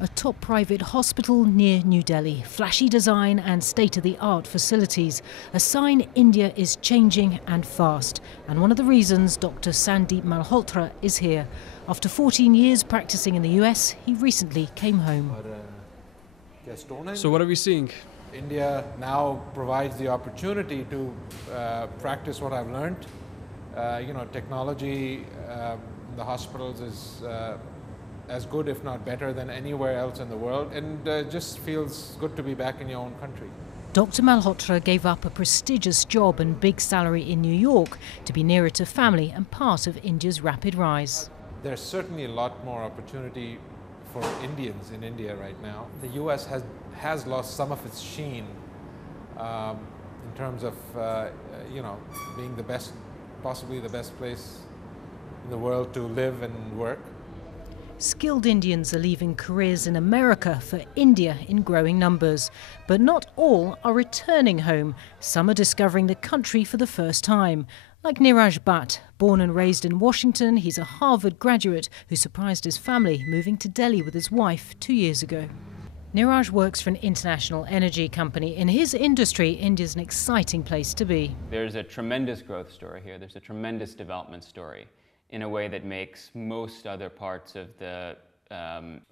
a top private hospital near New Delhi. Flashy design and state-of-the-art facilities. A sign India is changing and fast. And one of the reasons Dr. Sandeep Malhotra is here. After 14 years practicing in the US, he recently came home. So what are we seeing? India now provides the opportunity to practice what I've learned. Technology in the hospitals is as good, if not better, than anywhere else in the world, and just feels good to be back in your own country. Dr. Malhotra gave up a prestigious job and big salary in New York to be nearer to family and part of India's rapid rise. There's certainly a lot more opportunity for Indians in India right now. The US has lost some of its sheen in terms of being the best, possibly the best place in the world to live and work. Skilled Indians are leaving careers in America for India in growing numbers. But not all are returning home. Some are discovering the country for the first time. Like Niraj Bhatt, born and raised in Washington, he's a Harvard graduate who surprised his family moving to Delhi with his wife 2 years ago. Niraj works for an international energy company. In his industry, India's an exciting place to be. There's a tremendous growth story here. There's a tremendous development story in a way that makes most other parts of the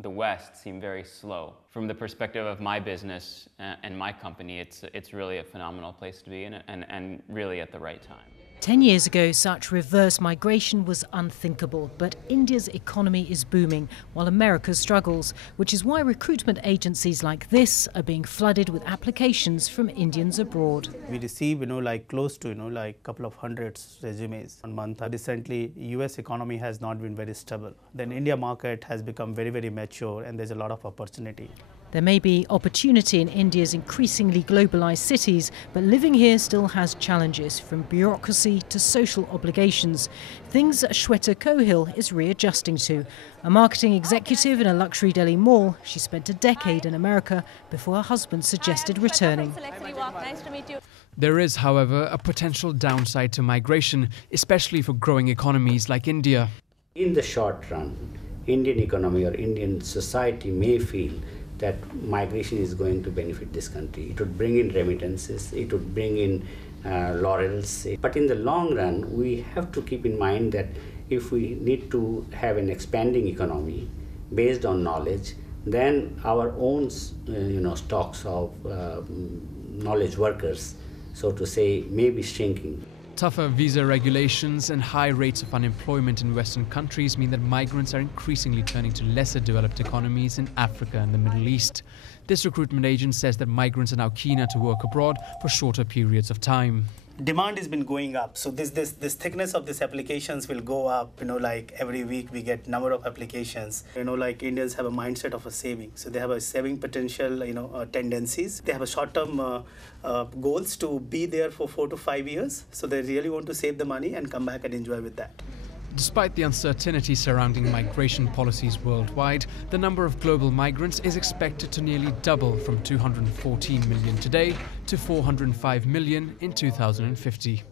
West seem very slow. From the perspective of my business and my company, it's really a phenomenal place to be in and really at the right time. 10 years ago, such reverse migration was unthinkable, but India's economy is booming while America struggles, which is why recruitment agencies like this are being flooded with applications from Indians abroad. We receive, close to, couple of hundreds resumes a month. Recently, US economy has not been very stable. Then India market has become very, very mature and there's a lot of opportunity. There may be opportunity in India's increasingly globalized cities, but living here still has challenges, from bureaucracy to social obligations. Things Shweta Kohil is readjusting to. A marketing executive in a luxury Delhi mall, she spent a decade in America before her husband suggested returning. There is, however, a potential downside to migration, especially for growing economies like India. In the short run, Indian economy or Indian society may feel that migration is going to benefit this country. It would bring in remittances, it would bring in laurels. But in the long run, we have to keep in mind that if we need to have an expanding economy based on knowledge, then our own stocks of knowledge workers, so to say, may be shrinking. Tougher visa regulations and high rates of unemployment in Western countries mean that migrants are increasingly turning to lesser developed economies in Africa and the Middle East. This recruitment agent says that migrants are now keener to work abroad for shorter periods of time. Demand has been going up, so this thickness of these applications will go up. Every week we get number of applications. Indians have a mindset of a saving, so they have a saving potential, tendencies. They have a short-term goals to be there for 4 to 5 years, so they really want to save the money and come back and enjoy with that. Despite the uncertainty surrounding migration policies worldwide, the number of global migrants is expected to nearly double from 214 million today to 405 million in 2050.